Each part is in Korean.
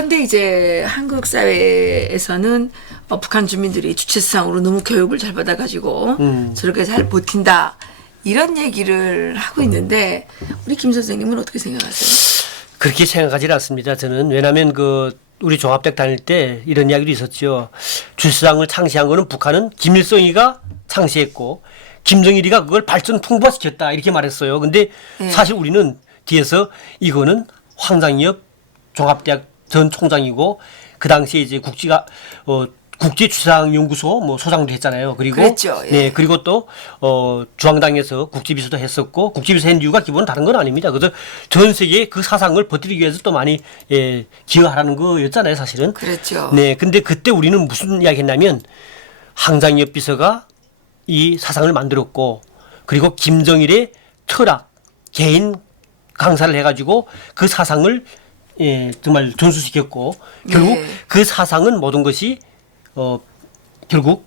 그런데 이제 한국 사회에서는 북한 주민들이 주체성으로 너무 교육을 잘 받아가지고 저렇게 잘 버틴다 이런 얘기를 하고 있는데 우리 김 선생님은 어떻게 생각하세요? 그렇게 생각하지 않습니다. 저는 왜냐하면 우리 종합대학 다닐 때 이런 이야기도 있었죠. 주체상을 창시한 거는 북한은 김일성이가 창시했고 김정일이가 그걸 발전 풍부화시켰다 이렇게 말했어요. 근데 사실 우리는 뒤에서 이거는 황장엽 종합대학 전 총장이고 그 당시에 이제 국제주상연구소 소장도 했잖아요. 그리고 그랬죠. 예. 네, 그리고 또 중앙당에서 국제비서도 했었고 국제비서 한 이유가 기본은 다른 건 아닙니다. 그래서 전 세계에 그 사상을 버티기 위해서 또 많이 기여하라는 거였잖아요, 사실은. 그랬죠. 네, 근데 그때 우리는 무슨 이야기했냐면 황장엽 비서가 이 사상을 만들었고 그리고 김정일의 철학, 개인 강사를 해가지고 그 사상을 정말 전수시켰고 결국 그 사상은 모든 것이 결국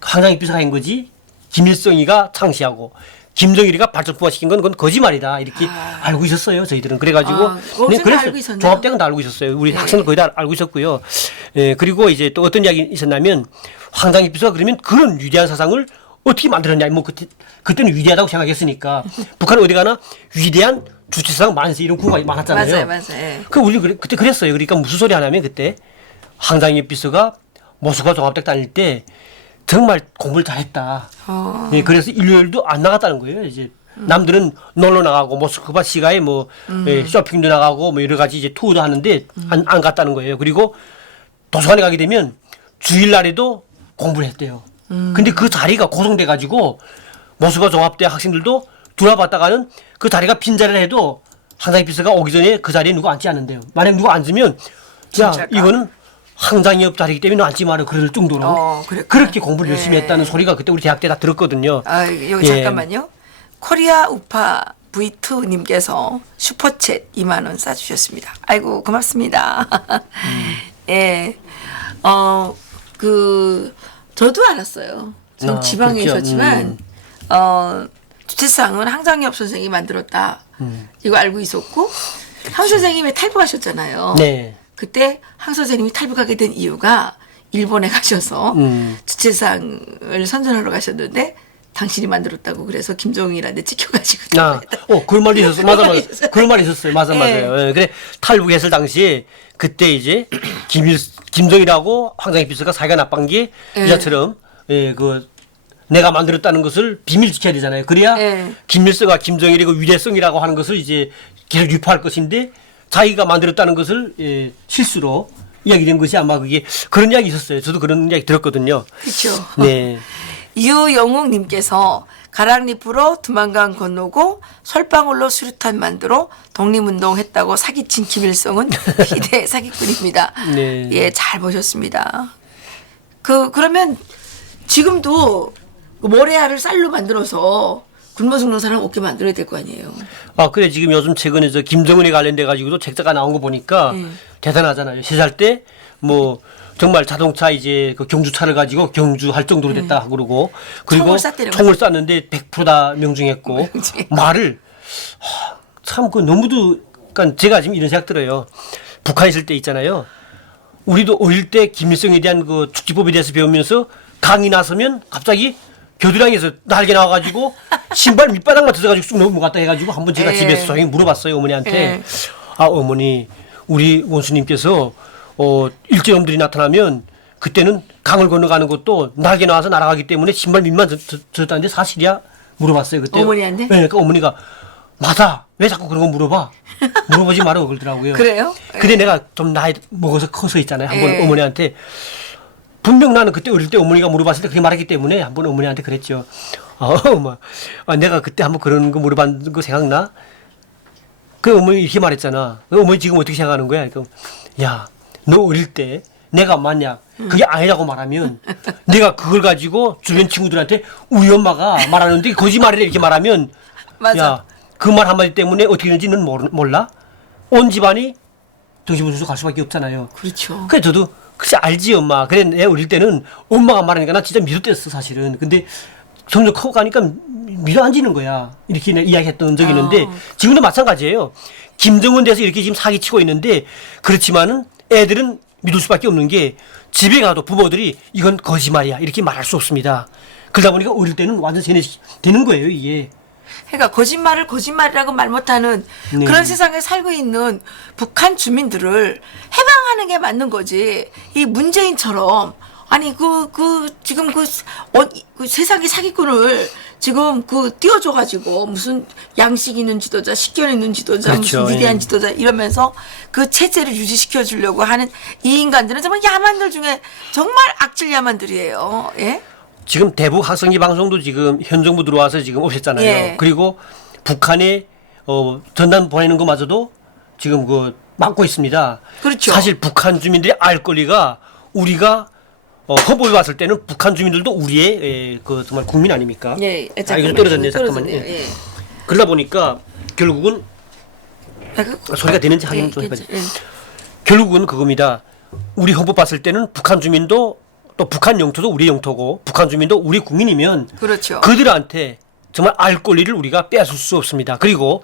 황장엽 비서가 한 거지 김일성이가 창시하고 김정일이가 발전부화시킨 건 그건 거짓말이다 이렇게 알고 있었어요 저희들은. 그래가지고 네, 그래서 종합대학은 다 알고 있었어요. 우리 학생들 거의 다 알고 있었고요. 그리고 이제 또 어떤 이야기 있었냐면 황장엽 비서가 그러면 그런 위대한 사상을 어떻게 만들었냐. 그때는 위대하다고 생각했으니까 북한은 어디 가나 위대한 주체사상 만세 이런 구호가 많았잖아요. 맞아요. 우리 그때 그랬어요. 그러니까 무슨 소리 하냐면 그때 황장엽 비서가 모스크바 종합대학 다닐 때 정말 공부를 잘했다. 그래서 일요일도 안 나갔다는 거예요. 이제 남들은 놀러 나가고 모스크바 시가에 쇼핑도 나가고 여러 가지 이제 투어도 하는데 안 갔다는 거예요. 그리고 도서관에 가게 되면 주일날에도 공부를 했대요. 근데 그 자리가 고정돼 가지고 모스크바 종합대학 학생들도 돌아봤다가는 그 자리가 빈자리를 해도 황장엽 비서가 오기 전에 그 자리에 누구 앉지 않는데요. 만약 누구 앉으면 이거는 황장엽 자리이기 때문에 앉지 마라 그럴 정도로 그렇게 공부를 열심히 했다는 소리가 그때 우리 대학 때 다 들었거든요. 여기 잠깐만요. 코리아 우파 V2님께서 슈퍼챗 2만 원 쏴주셨습니다. 아이고 고맙습니다. 저도 알았어요. 전 지방에 있었지만 주체상은 황장엽 선생이 만들었다. 이거 알고 있었고 황 선생님이 탈북하셨잖아요. 네. 그때 황 선생님이 탈북하게 된 이유가 일본에 가셔서 주체상을 선전하러 가셨는데 당신이 만들었다고 그래서 김정일한테 찍혀가지고. 그런 말이 있었어. 맞아. 그런 말이 있었어요. 맞아요. 그래 탈북했을 당시에 그때 이제 김정일하고 황장엽 비서가 사이가 나쁜 게 이자처럼 내가 만들었다는 것을 비밀 지켜야 되잖아요. 그래야 김일성과 김정일이 그 위대성이라고 하는 것을 이제 계속 유포할 것인데 자기가 만들었다는 것을 실수로 이야기된 것이 아마 그게 그런 이야기 있었어요. 저도 그런 이야기 들었거든요. 그렇죠. 네. 유영웅님께서 가랑잎으로 두만강 건너고 솔방울로 수류탄 만들어 독립운동했다고 사기친 김일성은 희대 사기꾼입니다. 네. 예, 잘 보셨습니다. 그러면 지금도 모래알을 쌀로 만들어서 굶어 죽는 사람 없게 만들어야 될 거 아니에요. 그래 지금 요즘 최근에 김정은에 관련돼 가지고도 책자가 나온 거 보니까 대단하잖아요. 3살 때 정말 자동차 이제 경주차를 가지고 경주할 정도로 됐다 그러고 그리고 총을 쐈는데 100%다 명중했고 말을 참 너무도 그러니까 제가 지금 이런 생각 들어요. 북한에 있을 때 있잖아요. 우리도 어릴 때 김일성에 대한 축지법에 대해서 배우면서 강의 나서면 갑자기 겨드랑이에서 날개 나와가지고 신발 밑바닥만 뜯어가지고 쑥 넘어갔다 해가지고 한번 제가 집에서 조용히 물어봤어요 어머니한테. 어머니 우리 원수님께서 일제놈들이 나타나면 그때는 강을 건너가는 것도 날개 나와서 날아가기 때문에 신발 밑만 젖었다는데 사실이야? 물어봤어요 그때. 어머니한테? 네, 그러니까 어머니가 맞아. 왜 자꾸 그런 거 물어봐? 물어보지 말아 그러더라고요. 그래요? 근데 내가 좀 나이 먹어서 커서 있잖아요. 한번 어머니한테 분명 나는 그때 어릴 때 어머니가 물어봤을 때 그렇게 말했기 때문에 한번 어머니한테 그랬죠. 내가 그때 한번 그런 거 물어봤는 거 생각나? 그 어머니 이렇게 말했잖아. 어머니 지금 어떻게 생각하는 거야? 그러니까 야, 너 어릴 때 내가 만약 그게 아니라고 말하면 내가 그걸 가지고 주변 친구들한테 우리 엄마가 말하는데 거짓말이래 이렇게 말하면 맞아. 야, 그 말 한마디 때문에 어떻게 되는지 는 몰라? 온 집안이 정신분수로 갈 수밖에 없잖아요. 그렇죠. 그래 저도 글쎄 알지 엄마. 그래 내 어릴 때는 엄마가 말하니까 나 진짜 믿었댔어 사실은. 근데 점점 커가니까 믿어 앉는 거야. 이렇게 이야기했던 적이 있는데 지금도 마찬가지예요. 김정은 대해서 이렇게 지금 사기치고 있는데 그렇지만은 애들은 믿을 수밖에 없는 게 집에 가도 부모들이 이건 거짓말이야 이렇게 말할 수 없습니다. 그러다 보니까 어릴 때는 완전 세뇌되는 거예요 이게. 그러니까 거짓말을 거짓말이라고 말 못하는 네. 그런 세상에 살고 있는 북한 주민들을 해방하는 게 맞는 거지. 이 문재인처럼 아니 지금 그 세상의 사기꾼을 지금 띄워줘가지고 무슨 양식 있는 지도자, 식견 있는 지도자, 그렇죠. 무슨 위대한 예. 지도자 이러면서 그 체제를 유지시켜 주려고 하는 이 인간들은 정말 야만들 중에 정말 악질 야만들이에요. 예? 지금 대북 학생지 방송도 지금 현 정부 들어와서 지금 없앴잖아요. 예. 그리고 북한에 전단 보내는 것마저도 지금 막고 있습니다. 그렇죠. 사실 북한 주민들이 알 권리가 우리가 헌법에 봤을 때는 북한 주민들도 우리의 정말 국민 아닙니까? 예. 이거 좀 떨어졌네 잠깐만요. 예. 그러다 보니까 결국은 아, 소리가 되는지 확인 좀 예, 해봐요. 예. 결국은 그겁니다. 우리 헌법 봤을 때는 북한 주민도 또 북한 영토도 우리 영토고 북한 주민도 우리 국민이면 그렇죠. 그들한테 정말 알 권리를 우리가 빼앗을 수 없습니다. 그리고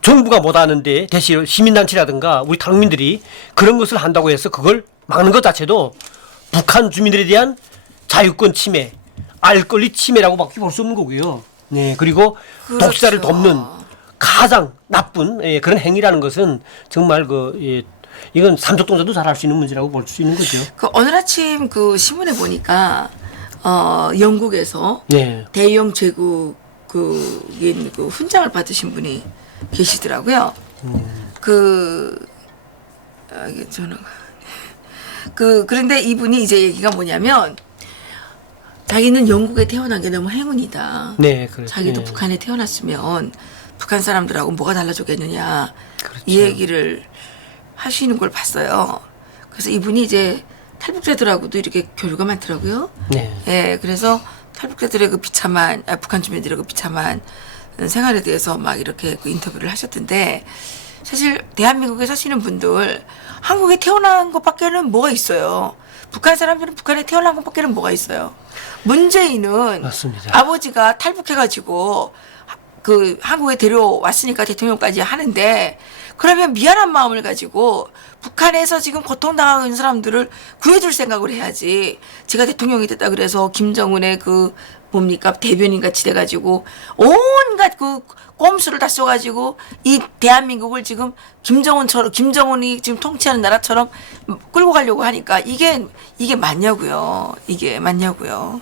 정부가 못하는데 대신 시민단체라든가 우리 당민들이 그런 것을 한다고 해서 그걸 막는 것 자체도 북한 주민들에 대한 자유권 침해, 알 권리 침해라고밖에 볼 수 없는 거고요. 네, 그리고 그렇죠. 독재자를 돕는 가장 나쁜 그런 행위라는 것은 정말 이건 삼척동자도 잘 알 수 있는 문제라고 볼 수 있는 거죠. 오늘 아침 신문에 보니까 영국에서 네. 대영 제국 훈장을 받으신 분이 계시더라고요. 이게 전화가 그런데 이분이 이제 얘기가 뭐냐면 자기는 영국에 태어난 게 너무 행운이다. 네, 그렇죠. 자기도 네. 북한에 태어났으면 북한 사람들하고 뭐가 달라졌겠느냐 그렇죠. 이 얘기를 하시는 걸 봤어요. 그래서 이분이 이제 탈북자들하고도 이렇게 교류가 많더라고요. 네. 예, 그래서 탈북자들의 북한 주민들의 비참한 생활에 대해서 막 이렇게 인터뷰를 하셨던데 사실 대한민국에 사시는 분들 한국에 태어난 것밖에는 뭐가 있어요. 북한 사람들은 북한에 태어난 것밖에는 뭐가 있어요. 문재인은 맞습니다. 아버지가 탈북해가지고 한국에 데려왔으니까 대통령까지 하는데 그러면 미안한 마음을 가지고 북한에서 지금 고통당하고 있는 사람들을 구해줄 생각을 해야지. 제가 대통령이 됐다 그래서 김정은의 대변인 같이 돼가지고 온갖 꼼수를 다 써가지고 이 대한민국을 지금 김정은이 지금 통치하는 나라처럼 끌고 가려고 하니까 이게 맞냐고요. 이게 맞냐고요.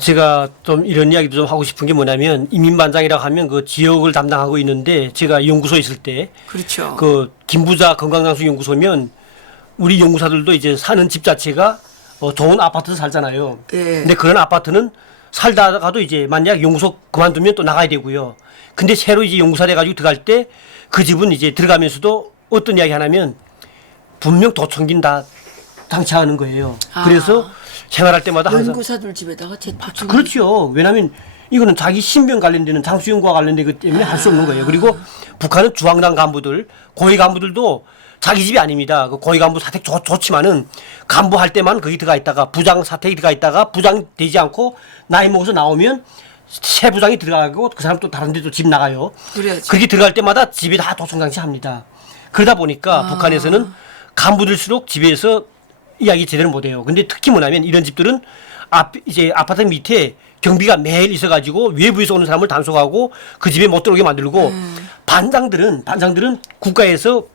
제가 좀 이런 이야기도 좀 하고 싶은 게 뭐냐면 이민반장이라고 하면 그 지역을 담당하고 있는데 제가 연구소에 있을 때 그렇죠. 김부자 건강장수 연구소면 우리 연구사들도 이제 사는 집 자체가 좋은 아파트에서 살잖아요. 예. 근데 그런 아파트는 살다가도 이제 만약 연구소 그만두면 또 나가야 되고요. 근데 새로 이제 연구사 돼가지고 들어갈 때 그 집은 이제 들어가면서도 어떤 이야기 하냐면 분명 도청긴 다 장치하는 거예요. 그래서 생활할 때마다 항상 연구사들 집에다가 그렇죠. 왜냐하면 이거는 자기 신변 관련되는 장수연구와 관련되기 때문에 할 수 없는 거예요. 그리고 북한은 중앙당 간부들, 고위 간부들도 자기 집이 아닙니다. 그 고위 간부 사택 좋지만은 간부 할 때만 거기 들어가 있다가 부장 사택에 들어가 있다가 부장 되지 않고 나이 먹어서 나오면 새 부장이 들어가고 그 사람 또 다른 데도 집 나가요. 그래야지. 그렇게 들어갈 때마다 집에 다 도청장치 합니다. 그러다 보니까 북한에서는 간부들수록 집에서 이야기 제대로 못해요. 근데 특히 뭐냐면 이런 집들은 이제 아파트 밑에 경비가 매일 있어가지고 외부에서 오는 사람을 단속하고 그 집에 못 들어오게 만들고 반장들은 국가에서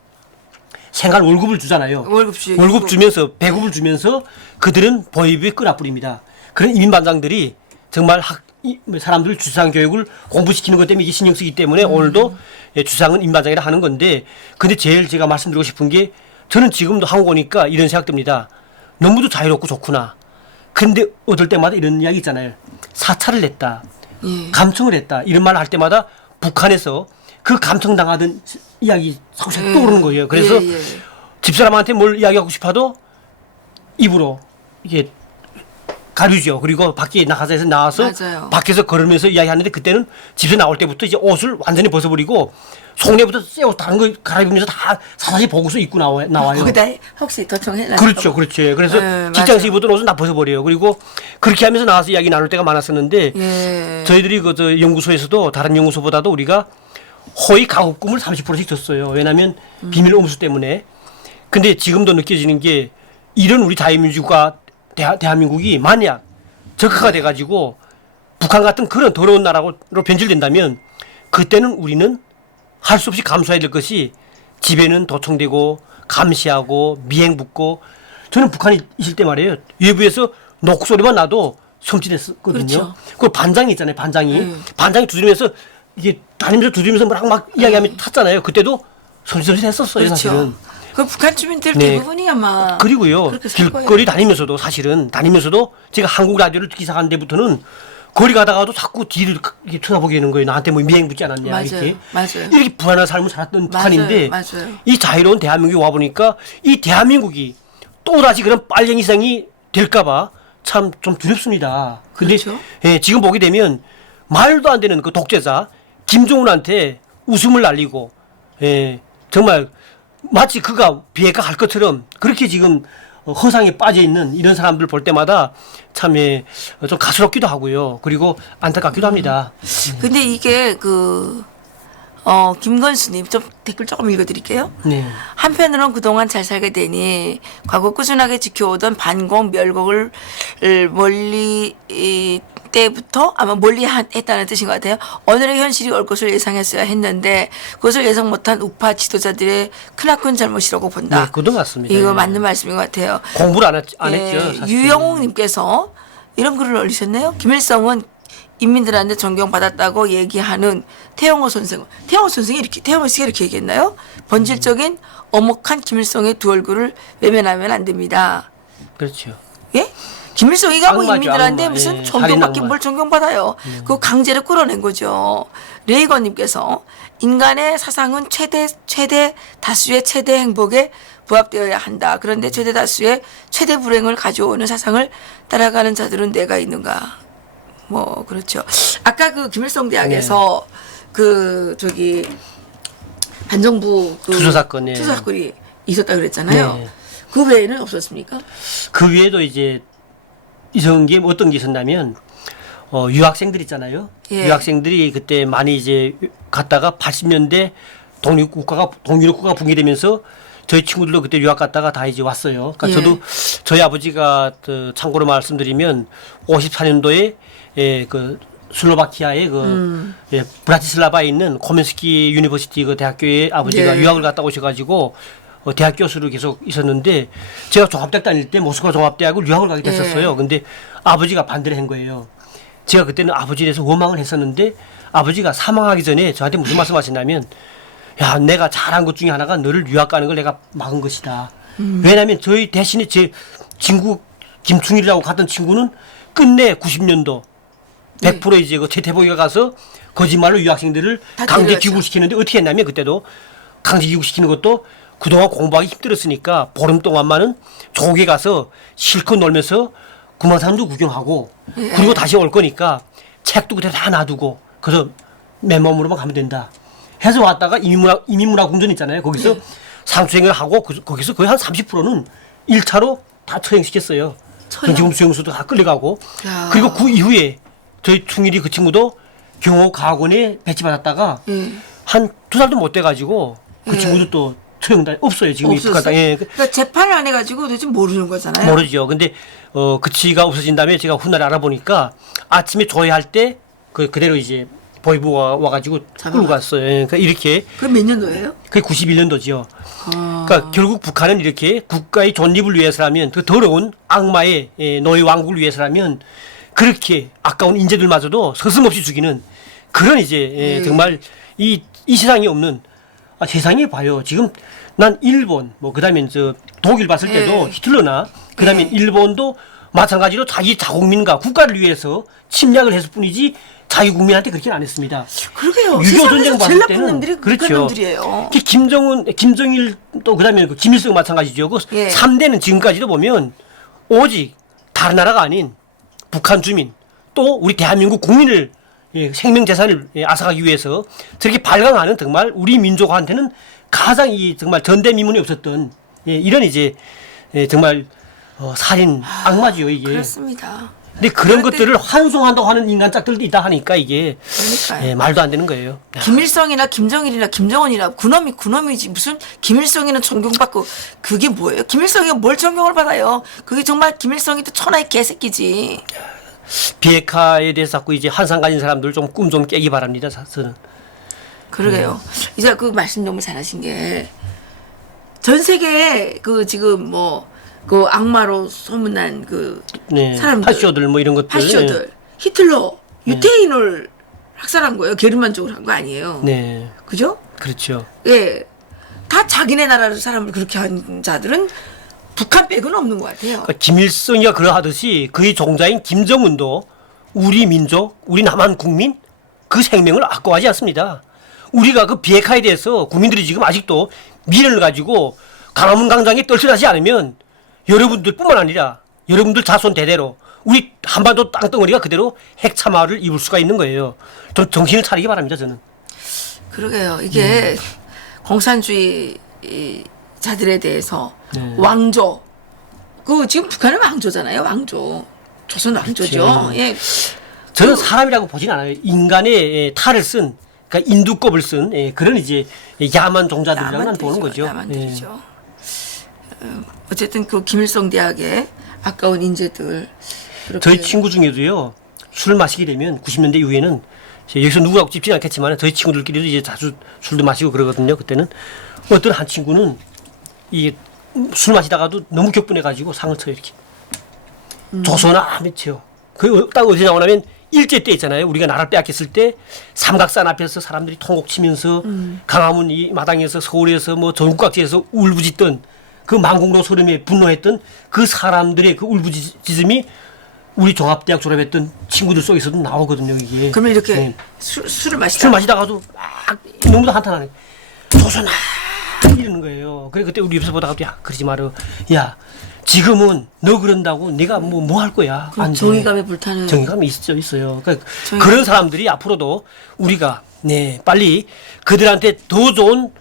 생활 월급을 주잖아요. 월급 주면서 배급을 주면서 그들은 보위부에 끌어뿌립니다. 그런 이민 반장들이 정말 사람들 주상 교육을 공부시키는 것 때문에 이게 신경 쓰기 때문에 오늘도 주상은 이민 반장이라 하는 건데 근데 제일 제가 말씀드리고 싶은 게 저는 지금도 한국 오니까 이런 생각 듭니다. 너무도 자유롭고 좋구나. 근데 얻을 때마다 이런 이야기 있잖아요. 사찰을 냈다. 감청을 했다. 이런 말을 할 때마다 북한에서 그 감청당하던 이야기 자꾸 떠오르는 거예요. 그래서 집사람한테 뭘 이야기하고 싶어도 입으로 이게 가리죠. 그리고 밖에 나와서 맞아요. 밖에서 걸으면서 이야기하는데 그때는 집에 나올 때부터 이제 옷을 완전히 벗어버리고 속내부터 쎄고 다른 거 갈아입으면서 다 사사시 보고서 입고 나와요. 거기다 혹시 도청해? 그렇죠. 그래서 직장에서 입었던 옷은 다 벗어버려요. 그리고 그렇게 하면서 나와서 이야기 나눌 때가 많았었는데 저희들이 저 연구소에서도 다른 연구소보다도 우리가 허위 가급금을 30%씩 줬어요. 왜냐하면 비밀 오무수 때문에. 근데 지금도 느껴지는 게 이런 우리 자유민주주의가 대한민국이 만약 적화가 돼가지고 북한 같은 그런 더러운 나라로 변질된다면 그때는 우리는 할 수 없이 감수해야 될 것이 집에는 도청되고 감시하고 미행 붙고 저는 북한에 있을 때 말이에요. 외부에서 녹소리만 나도 섬찟했거든요. 그렇죠. 그 반장이 있잖아요. 반장이 두드리면서 이게 다니면서 두드리면서 막 이야기하면 탔잖아요. 그때도 섬찟했었어요. 그렇죠. 사실은. 그 북한 주민들 네. 대부분이 아마 그리고요. 그렇게 살 길거리 거예요. 다니면서도 사실은 제가 한국 라디오를 듣기 시작한 데부터는 거리 가다가도 자꾸 뒤를 이렇게 쳐다보게 되는 거예요. 나한테 뭐 미행 붙지 않았냐 맞아요. 이렇게. 맞아요. 이렇게 불안한 삶을 살았던 북한인데 맞아요. 이 자유로운 대한민국에 와 보니까 이 대한민국이 또 다시 그런 빨갱이 세상이 될까봐 참 좀 두렵습니다. 근데 그렇죠. 예, 지금 보게 되면 말도 안 되는 그 독재자 김정은한테 웃음을 날리고 예, 정말 마치 그가 비핵화할 것처럼 그렇게 지금 허상에 빠져 있는 이런 사람들 볼 때마다 참 예, 좀 가스럽기도 하고요. 그리고 안타깝기도 합니다. 근데 이게 김건수님 좀 댓글 조금 읽어드릴게요. 네. 한편으론 그동안 잘 살게 되니 과거 꾸준하게 지켜오던 반공 멸곡을 멀리 때부터 아마 멀리 했다는 뜻인 것 같아요. 오늘의 현실이 올 것을 예상했어야 했는데 그것을 예상 못한 우파 지도자들의 크나큰 잘못이라고 본다. 네, 그도 맞습니다. 이거 예. 맞는 말씀인 것 같아요. 공부를 안 했죠. 사실은. 유영옥님께서 이런 글을 올리셨네요. 김일성은 인민들한테 존경받았다고 얘기하는 태영호 선생. 태영호 선생이 태영호 씨가 이렇게 얘기했나요? 본질적인 엄혹한 김일성의 두 얼굴을 외면하면 안 됩니다. 그렇죠. 예? 김일성이가 뭐 악마죠, 인민들한테 악마. 무슨 예, 존경받긴 살인 악마. 뭘 존경받아요. 그거 강제로 끌어낸 거죠. 레이건님께서 인간의 사상은 최대 다수의 최대 행복에 부합되어야 한다. 그런데 최대 다수의 최대 불행을 가져오는 사상을 따라가는 자들은 내가 있는가? 뭐 그렇죠. 아까 그 김일성 대학에서 반정부 투수 사건, 예. 투수 사건이 있었다 그랬잖아요. 네. 그 외에는 없었습니까? 그 외에도 이제 이런 게 어떤 게 있었냐면 유학생들 있잖아요. 예. 유학생들이 그때 많이 이제 갔다가 80년대 독립국가가 붕괴되면서 저희 친구들도 그때 유학 갔다가 다 이제 왔어요. 그러니까 예. 저도 저희 아버지가 참고로 말씀드리면 54년도에 그 슬로바키아의 브라티슬라바에 있는 코멘스키 유니버시티 그 대학교에 아버지가 예. 유학을 갔다 오셔가지고 대학 교수로 계속 있었는데 제가 종합대학 다닐 때 모스크바 종합대학을 유학을 가게 됐었어요. 예. 근데 아버지가 반대를 한 거예요. 제가 그때는 아버지에 대해서 원망을 했었는데 아버지가 사망하기 전에 저한테 무슨 말씀 하셨냐면 야, 내가 잘한 것 중에 하나가 너를 유학 가는 걸 내가 막은 것이다. 왜냐하면 저희 대신에 제 친구 김충일이라고 갔던 친구는 끝내 90년도 100% 이제 그 최태복이가 가서 거짓말로 유학생들을 다 강제 데려갔죠. 귀국을 시키는데 어떻게 했냐면 그때도 강제 귀국시키는 것도 그동안 공부하기 힘들었으니까 보름 동안만은 조국에 가서 실컷 놀면서 금왕산도 구경하고 예. 그리고 다시 올 거니까 책도 그때 다 놔두고 그래서 맨몸으로만 가면 된다. 해서 왔다가 이민문화 궁전 있잖아요. 거기서 네. 상수행을 하고 거기서 거의 한 30%는 1차로 다 처형시켰어요. 지금 수용소도 다 끌려가고. 야. 그리고 그 이후에 저희 충일이 그 친구도 경호과학원에 배치받았다가 한 2달도 못 돼가지고 그 친구도 또 처형다 없어요. 지금 이 북한 땅에. 그러니까 재판을 안 해가지고 도대체 모르는 거잖아요. 모르죠. 근데 그치가 없어진 다음에 제가 훗날 알아보니까 아침에 조회할 때 그대로 이제 보이부가 와가지고 끌고 갔어요. 그러니까 이렇게 그럼 몇 년도예요? 그게 91년도지요. 그러니까 결국 북한은 이렇게 국가의 존립을 위해서라면 그 더러운 악마의 노예 왕국을 위해서라면 그렇게 아까운 인재들마저도 서슴없이 죽이는 그런 이제 정말 이 세상에 없는 세상에 봐요. 지금 난 일본 뭐 그다음에 저 독일 봤을 때도 히틀러나 그다음에 일본도 마찬가지로 자기 자국민과 국가를 위해서 침략을 했을 뿐이지 자기 국민한테 그렇게는 안 했습니다. 그러게요. 유교 전쟁 세상에서 제일 봤을 나쁜 때는 놈들이 그런 그렇죠. 놈들이에요. 김정일 또 그다음에 김일성 마찬가지죠. 그 예. 3대는 지금까지도 보면 오직 다른 나라가 아닌 북한 주민 또 우리 대한민국 국민을 생명 재산을 앗아가기 위해서 저렇게 발광하는 정말 우리 민족한테는 가장 이 정말 전대미문이 없었던 이런 이제 정말 살인 악마지요 이게. 그렇습니다. 근데 그런 그런데- 것들을 환송한다고 하는 인간 짝들도 있다 하니까 이게 그러니까요. 예, 말도 안 되는 거예요. 김일성이나 김정일이나 김정은이나 그놈이 그놈이지 무슨 김일성이는 존경받고 그게 뭐예요? 김일성이 뭘 존경을 받아요? 그게 정말 김일성이 또 천하의 개새끼지. 비핵화에 대해서 자꾸 이제 환상 가진 사람들 좀 꿈 좀 깨기 바랍니다. 저는. 그러게요. 이제 그 말씀 너무 잘하신 게 전 세계에 그 지금 뭐 그 악마로 소문난 그 네. 사람들, 파쇼들 뭐 이런 것들. 파쇼들, 히틀러, 유태인을 학살한 거예요. 게르만족을 한 거 아니에요. 네. 그죠? 그렇죠. 예. 다 자기네 나라 사람을 그렇게 한 자들은 북한 빼고는 없는 것 같아요. 그러니까 김일성이가 그러하듯이 그의 종자인 김정은도 우리 민족, 우리 남한 국민 그 생명을 아까워하지 않습니다. 우리가 그 비핵화에 대해서 국민들이 지금 아직도 미련을 가지고 광화문 광장에 떨쳐나지 않으면 여러분들뿐만 아니라 여러분들 자손 대대로 우리 한반도 땅덩어리가 그대로 핵참화를 입을 수가 있는 거예요. 좀 정신을 차리기 바랍니다. 저는. 그러게요. 이게 공산주의 자들에 대해서 네. 왕조, 그 지금 북한은 왕조잖아요. 왕조, 조선 왕조죠. 그렇죠. 예. 저는 사람이라고 보진 않아요. 인간의 탈을 쓴, 그러니까 인두껍을 쓴 그런 이제 야만 종자들이라고 난 보는 거죠. 야만들이죠. 어쨌든 그 김일성 대학의 아까운 인재들. 그렇게 저희 친구 중에도요, 술 마시게 되면 90년대 이후에는 여기서 누구하고 찝지는 않겠지만 저희 친구들끼리도 이제 자주 술도 마시고 그러거든요. 그때는 어떤 한 친구는 이 술 마시다가도 너무 격분해가지고 상을 쳐요 이렇게. 조선아 미쳐요. 그 딱 어디서 나오냐면 일제 때 있잖아요. 우리가 나라를 빼앗겼을 때 삼각산 앞에서 사람들이 통곡 치면서 강화문 이 마당에서 서울에서 뭐 전국각지에서 울부짖던 그 망공로 소름에 분노했던 그 사람들의 그 울부짖음이 우리 종합대학 졸업했던 친구들 속에서도 나오거든요. 이게. 그러면 이렇게 네. 술을 마시다 술 마시다가도 막 너무도 한탄하네. 조선아 이러는 거예요. 그래 그때 우리 옆에서 보다가 야 그러지 마라. 야 지금은 너 그런다고 내가 뭐 할 거야. 안 돼. 정의감에 불타는 정의감이 있어요. 그러니까 그런 사람들이 앞으로도 우리가 빨리 그들한테 더 좋은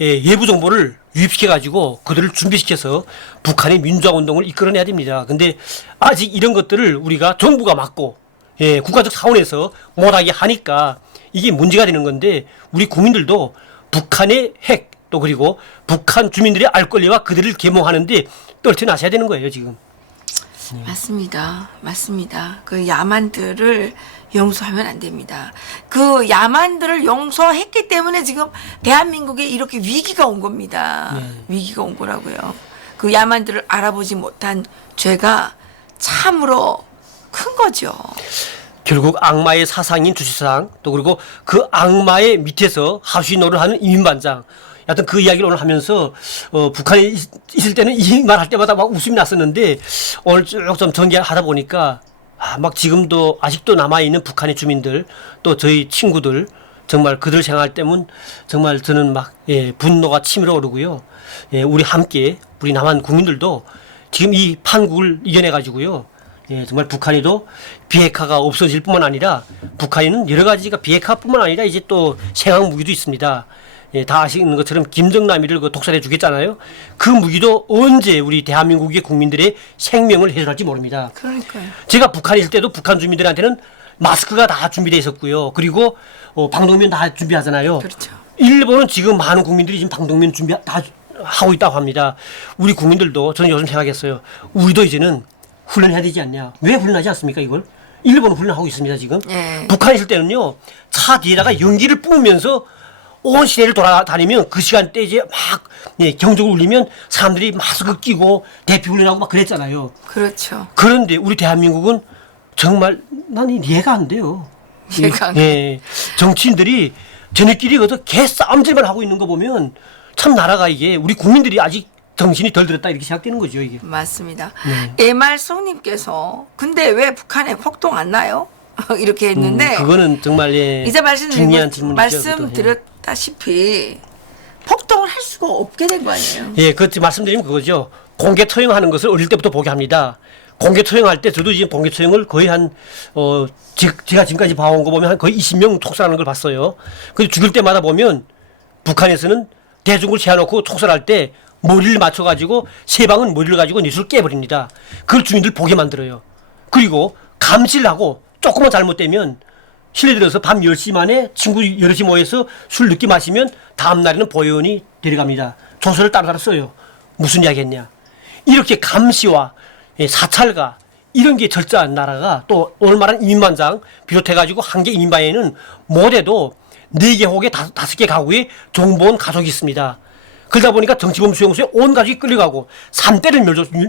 예부 정보를 유입시켜 가지고 그들을 준비시켜서 북한의 민주화 운동을 이끌어내야 됩니다. 근데 아직 이런 것들을 우리가 정부가 막고 국가적 차원에서 못하게 하니까 이게 문제가 되는 건데 우리 국민들도 북한의 핵 또 그리고 북한 주민들의 알 권리와 그들을 계몽하는데 떨쳐나셔야 되는 거예요 지금. 맞습니다. 맞습니다. 그 야만들을 용서하면 안 됩니다. 그 야만들을 용서했기 때문에 지금 대한민국에 이렇게 위기가 온 겁니다. 위기가 온 거라고요. 그 야만들을 알아보지 못한 죄가 참으로 큰 거죠. 결국 악마의 사상인 주시상 또 그리고 그 악마의 밑에서 하수인노를 하는 이민반장 여하튼 그 이야기를 오늘 하면서 북한에 있을 때는 이 말 할 때마다 막 웃음이 났었는데 오늘 쭉 좀 전개하다 보니까 막 지금도 아직도 남아있는 북한의 주민들 또 저희 친구들 정말 그들 생활 때문 정말 저는 막 분노가 치밀어 오르고요. 우리 함께 우리 남한 국민들도 지금 이 판국을 이겨내 가지고요. 정말 북한에도 비핵화가 없어질 뿐만 아니라 북한에는 여러 가지가 비핵화뿐만 아니라 이제 또 생학 무기도 있습니다. 다 아시는 것처럼 김정남이를 독살해 주겠잖아요. 그 무기도 언제 우리 대한민국의 국민들의 생명을 해결할지 모릅니다. 그러니까요. 제가 북한에 있을 때도 북한 주민들한테는 마스크가 다 준비되어 있었고요. 그리고 방독면 다 준비하잖아요. 그렇죠. 일본은 지금 많은 국민들이 지금 방독면 준비 다 하고 있다고 합니다. 우리 국민들도 저는 요즘 생각했어요. 우리도 이제는 훈련해야 되지 않냐. 왜 훈련하지 않습니까 이걸? 일본은 훈련하고 있습니다 지금. 북한에 있을 때는요. 차 뒤에다가 연기를 뿜으면서 온 시내를 돌아다니면 그 시간대 이제 막 경적을 울리면 사람들이 마스크 끼고 대피 훈련하고 막 그랬잖아요. 그렇죠. 그런데 우리 대한민국은 정말 난 이해가 안 돼요. 이해가 안 돼요. 정치인들이 저네끼리 개 싸움질만 하고 있는 거 보면 참 나라가 이게 우리 국민들이 아직 정신이 덜 들었다 이렇게 생각되는 거죠 이게. 맞습니다. 에말송님께서 근데 왜 북한에 폭동 안 나요? 이렇게 했는데 그거는 정말 이제 중요한 질문이죠. 말씀드렸다시피 폭동을 할 수가 없게 된 거 아니에요? 그 말씀드리면 그거죠. 공개 처형하는 것을 어릴 때부터 보게 합니다. 공개 처형할 때 저도 지금 공개 처형을 거의 제가 지금까지 봐온 거 보면 한 거의 20명 촉살하는 걸 봤어요. 그 죽일 때마다 보면 북한에서는 대중을 세워놓고 촉살할 때 머리를 맞춰가지고 세 방은 머리를 가지고 뇌수를 깨버립니다. 그걸 주민들 보게 만들어요. 그리고 감시를 하고 조금만 잘못되면 실례 들어서 밤 10시 만에 친구 여럿이 모여서 술 늦게 마시면 다음 날에는 보혜원이 데려갑니다. 조서를 따로따로 써요. 무슨 이야기 했냐. 이렇게 감시와 사찰과 이런 게 절저한 나라가 또 오늘 말한 이민반장 비롯해가지고 한 개 이민방에는 못해도 4개 혹에 5개 가구에 정보원 가족이 있습니다. 그러다 보니까 정치범 수용소에 온 가족이 끌려가고 3대를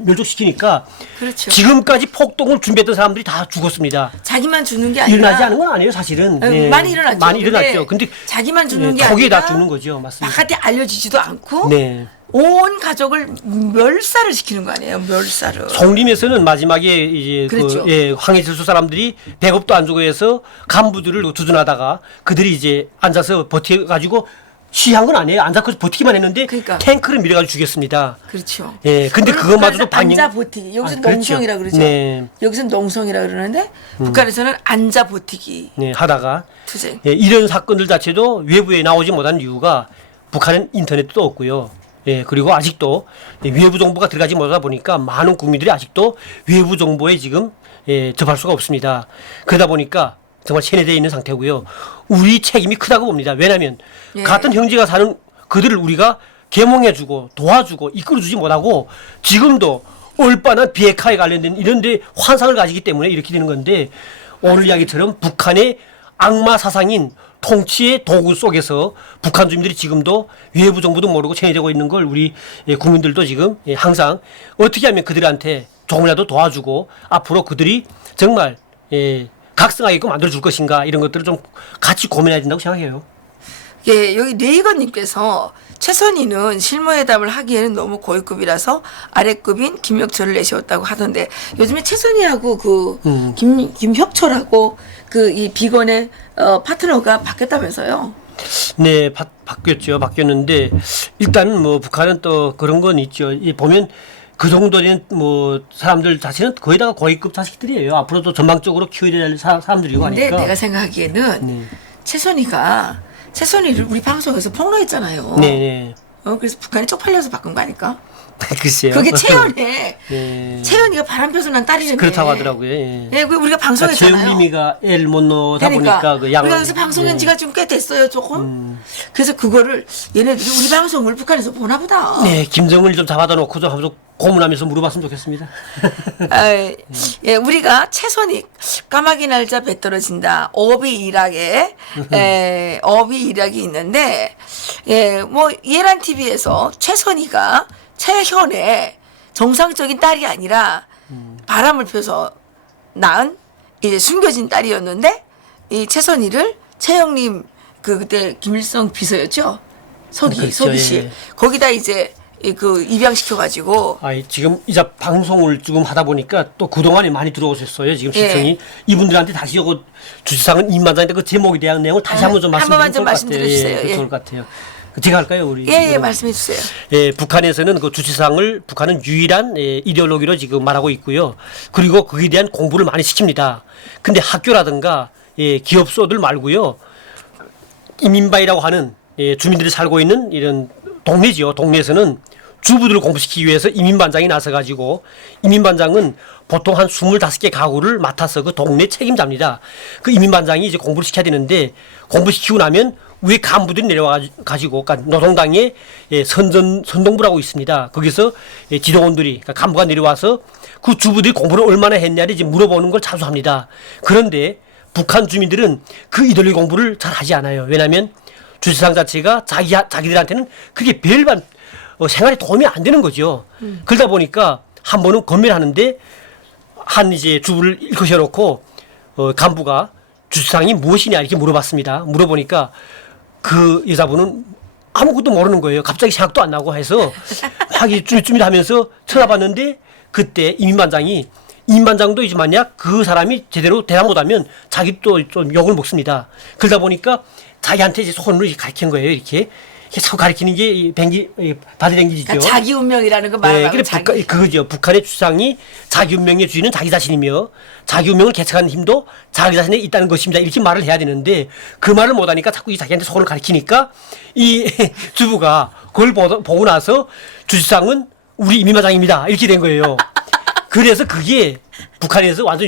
멸족시키니까 그렇죠. 지금까지 폭동을 준비했던 사람들이 다 죽었습니다. 자기만 죽는 게 아니라 일어나지 않은 건 아니에요, 사실은. 네. 많이 일어났죠. 많이 일어났죠. 근데 자기만 죽는 게 초기에 아니라 다 죽는 거죠. 맞습니다. 바깥에 알려지지도 않고 네. 온 가족을 멸살을 시키는 거 아니에요? 멸살을. 송림에서는 마지막에 이제 그렇죠. 황해철수 사람들이 배급도 안 주고 해서 간부들을 두둔하다가 그들이 이제 앉아서 버텨가지고 시한 건 아니에요. 앉아서 버티기만 했는데 그러니까. 탱크를 밀어가지고 죽였습니다. 그렇죠. 예, 근데 그것마저도 앉아 버티기. 여기서 그렇죠. 농성이라 그러죠. 네. 여기서는 농성이라 그러는데 북한에서는 앉아 버티기 네, 하다가 투쟁. 예, 이런 사건들 자체도 외부에 나오지 못하는 이유가 북한은 인터넷도 없고요. 예, 그리고 아직도 외부 정보가 들어가지 못하다 보니까 많은 국민들이 아직도 외부 정보에 지금 접할 수가 없습니다. 그러다 보니까 정말 세뇌되어 있는 상태고요. 우리 책임이 크다고 봅니다. 왜냐하면 예. 같은 형제가 사는 그들을 우리가 계몽해주고 도와주고 이끌어주지 못하고 지금도 얼빠나 비핵화에 관련된 이런 데 환상을 가지기 때문에 이렇게 되는 건데 오늘 이야기처럼 북한의 악마 사상인 통치의 도구 속에서 북한 주민들이 지금도 외부 정보도 모르고 체내되고 있는 걸 우리 국민들도 지금 항상 어떻게 하면 그들한테 조금이라도 도와주고 앞으로 그들이 정말 각성하게끔 만들어줄 것인가 이런 것들을 좀 같이 고민해야 된다고 생각해요. 예, 여기 레이건님께서 최선희는 실무회담을 하기에는 너무 고위급이라서 아래급인 김혁철을 내세웠다고 하던데 요즘에 최선희하고 그 김혁철하고 그 이 비건의 파트너가 바뀌었다면서요? 네, 바뀌었죠. 바뀌었는데 일단 뭐 북한은 또 그런 건 있죠. 보면 그 정도 된 뭐 사람들 자체는 거의 다 고위급 자식들이에요. 앞으로도 전망적으로 키워야 될 사람들이고 근데 하니까. 내가 생각하기에는 최선희를 우리 방송에서 폭로했잖아요. 네. 그래서 북한이 쪽팔려서 바꾼 거 아닐까? 글쎄요. 그게 채연의 네. 채연이가 바람 펴서 난 딸이라며. 그렇다고 하더라고요. 예. 예, 그 우리가 방송했잖아요. 재훈림이가 애를 못 놓다 보니까 그 양을. 우리가 여기서 방송한 지가 좀 꽤 됐어요, 조금. 그래서 그거를 얘네들이 우리 방송을 북한에서 보나 보다. 네, 김정은을 좀 잡아다 놓고 좀 하면서 고문하면서 물어봤으면 좋겠습니다. 예, 우리가 최선희 까마귀 날짜 배 떨어진다. 어비 일학에 어비 일학이 있는데 뭐 예란 TV에서 최선희가 최현의 정상적인 딸이 아니라 바람을 펴서 낳은 이제 숨겨진 딸이었는데 이 최선희를 최영림 그때 김일성 비서였죠. 서기 씨 예. 거기다 이제 그 입양시켜가지고 지금 이제 방송을 조금 하다 보니까 또 그동안에 많이 들어오셨어요. 지금 시청이 이분들한테 다시 이거 주지사항은 임만장인데 그 제목에 대한 내용을 다시 한번 좀 한번만 좀 말씀드릴 말씀드려 것 같아요. 주세요. 좋을 것 같아요. 제가 할까요, 우리? 예, 말씀해 주세요. 북한에서는 그 주지사항을 북한은 유일한 이데올로기로 지금 말하고 있고요. 그리고 거기에 대한 공부를 많이 시킵니다. 근데 학교라든가 기업소들 말고요. 이민바이라고 하는 주민들이 살고 있는 이런 동네지요. 동네에서는 주부들을 공부시키기 위해서 이민반장이 나서가지고 이민반장은 보통 한 25개 가구를 맡아서 그 동네 책임자입니다. 그 이민반장이 이제 공부를 시켜야 되는데 공부시키고 나면 위에 간부들이 내려와가지고 그러니까 노동당의 선동부라고 있습니다. 거기서 지도원들이 그러니까 간부가 내려와서 그 주부들이 공부를 얼마나 했냐를 이제 물어보는 걸 자주 합니다. 그런데 북한 주민들은 그 이들의 공부를 잘 하지 않아요. 왜냐하면 주지사항 자체가 자기들한테는 그게 별반 생활에 도움이 안 되는 거죠. 그러다 보니까 한 번은 건멸하는데 한 이제 주부를 일으켜놓고 간부가 주지사항이 무엇이냐 이렇게 물어봤습니다. 물어보니까 그 여자분은 아무것도 모르는 거예요. 갑자기 생각도 안 나고 해서 막 쭈밋쭈밋하면서 쳐다봤는데 그때 이민반장도 이제 만약 그 사람이 제대로 대답 못하면 자기 또 좀 욕을 먹습니다. 그러다 보니까 자기한테 이제 손으로 이렇게 가르친 거예요. 이렇게 자꾸 가르치는 게 바디랭귀지죠. 그러니까 자기 운명이라는 거 말하는 그거죠. 북한의 주장이 자기 운명의 주인은 자기 자신이며 자기 운명을 개척하는 힘도 자기 자신에 있다는 것입니다. 이렇게 말을 해야 되는데 그 말을 못하니까 자꾸 자기한테 손을 가르치니까 이 주부가 그걸 보고 나서 주지사항은 우리 이민마장입니다. 이렇게 된 거예요. 그래서 그게 북한에서 완전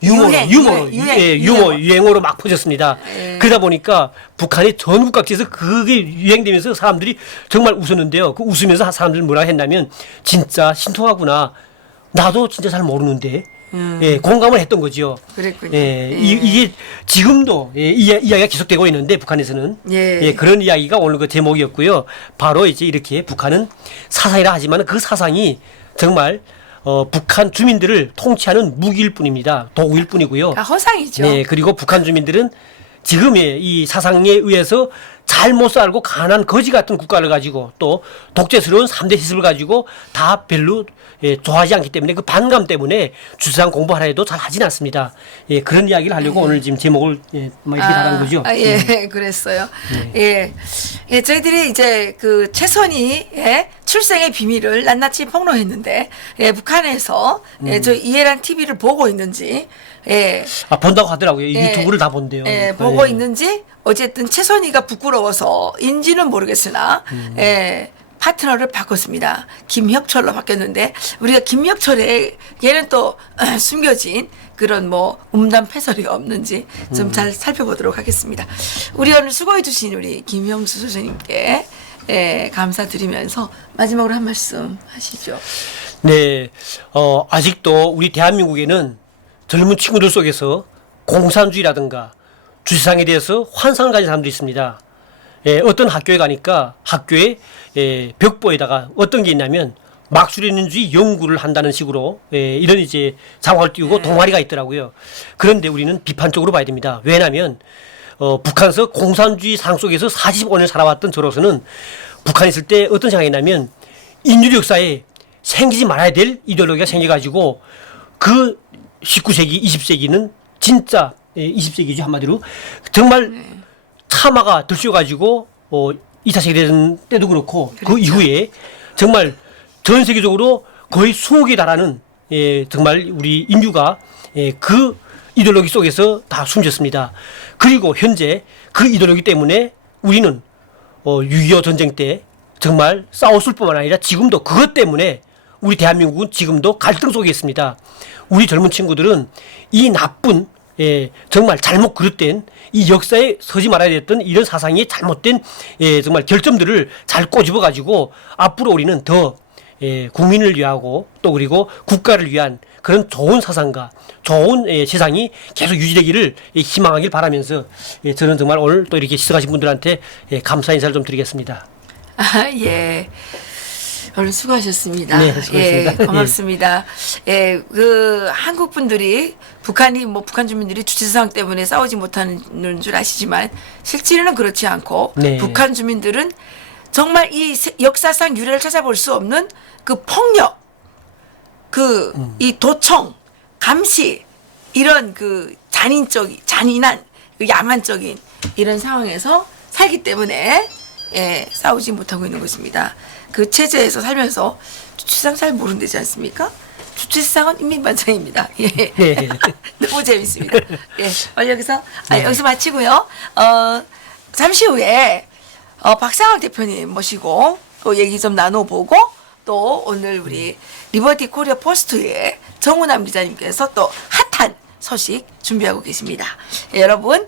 유행어로 막 퍼졌습니다. 그러다 보니까 북한의 전 국각지에서 그게 유행되면서 사람들이 정말 웃었는데요. 그 웃으면서 사람들이 뭐라 했냐면 진짜 신통하구나. 나도 진짜 잘 모르는데. 예, 공감을 했던 거죠. 그랬군요. 예, 이게 지금도 이야기가 계속되고 있는데 북한에서는 그런 이야기가 오늘 그 제목이었고요. 바로 이제 이렇게 북한은 사상이라 하지만 그 사상이 정말 북한 주민들을 통치하는 무기일 뿐입니다. 도구일 뿐이고요. 허상이죠. 네, 그리고 북한 주민들은 지금의 이 사상에 의해서 잘못 살고 가난한 거지 같은 국가를 가지고 또 독재스러운 3대 시설을 가지고 다 별로 좋아하지 않기 때문에 그 반감 때문에 주사상 공부하라 해도 잘 하진 않습니다. 예, 그런 이야기를 하려고 오늘 지금 제목을 이렇게 달은 거죠. 그랬어요. 저희들이 이제 그 최선희 출생의 비밀을 낱낱이 폭로했는데 북한에서 저 이해란 TV를 보고 있는지 본다고 하더라고요. 유튜브를 다 본대요. 보고 있는지 어쨌든 최선희가 부끄러워서인지는 모르겠으나 파트너를 바꿨습니다. 김혁철로 바뀌었는데 우리가 김혁철의 얘는 또 숨겨진 그런 뭐 음담패설이가 없는지 좀 잘 살펴보도록 하겠습니다. 우리 오늘 수고해 주신 우리 김형수 선생님께 감사드리면서 마지막으로 한 말씀 하시죠. 네, 아직도 우리 대한민국에는 젊은 친구들 속에서 공산주의라든가 주세상에 대해서 환상을 가진 사람들이 있습니다. 어떤 학교에 가니까 학교에 벽보에다가 어떤 게 있냐면 막수레닌주의 연구를 한다는 식으로 이런 이제 장화를 띄우고 동아리가 있더라고요. 그런데 우리는 비판적으로 봐야 됩니다. 왜냐하면 북한에서 공산주의 상 속에서 45년 살아왔던 저로서는 북한에 있을 때 어떤 생각이 나면 인류 역사에 생기지 말아야 될 이데올로기가 생겨가지고 그 19세기, 20세기는 진짜 20세기죠 한마디로 정말 참화가 들쑤여가지고 2차 세계대전 때도 그렇고 그렇죠. 그 이후에 정말 전 세계적으로 거의 20억에 달하는 정말 우리 인류가 그 이데올로기 속에서 다 숨졌습니다. 그리고 현재 그 이데올로기 때문에 우리는 6.25 전쟁 때 정말 싸웠을 뿐만 아니라 지금도 그것 때문에 우리 대한민국은 지금도 갈등 속에 있습니다. 우리 젊은 친구들은 이 나쁜 정말 잘못 그릇된 이 역사에 서지 말아야 됐던 이런 사상이 잘못된 정말 결점들을 잘 꼬집어 가지고 앞으로 우리는 더 국민을 위하고 또 그리고 국가를 위한 그런 좋은 사상과 좋은 세상이 계속 유지되기를 희망하길 바라면서 저는 정말 오늘 또 이렇게 시청하신 분들한테 감사 인사를 좀 드리겠습니다. 오늘 수고하셨습니다. 네, 수고하셨습니다. 고맙습니다. 그 한국 분들이 북한 주민들이 주체사상 때문에 싸우지 못하는 줄 아시지만 실제로는 그렇지 않고 북한 주민들은 정말 이 역사상 유래를 찾아볼 수 없는 그 폭력, 이 도청, 감시 이런 그 잔인한 그 야만적인 이런 상황에서 살기 때문에 싸우지 못하고 있는 것입니다. 그 체제에서 살면서 주체사상 잘 모른다지 않습니까? 주체사상은 인민반정입니다. 너무 재밌습니다. 오늘 여기서 마치고요. 잠시 후에 박상학 대표님 모시고 또 얘기 좀 나눠보고 또 오늘 우리 리버티 코리아 포스트의 정우남 기자님께서 또 핫한 소식 준비하고 계십니다. 여러분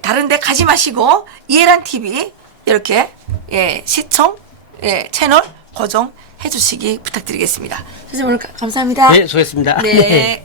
다른 데 가지 마시고 이해란 TV 이렇게 시청 채널 고정해 주시기 부탁드리겠습니다. 선생님 오늘 감사합니다. 네, 수고했습니다. 네.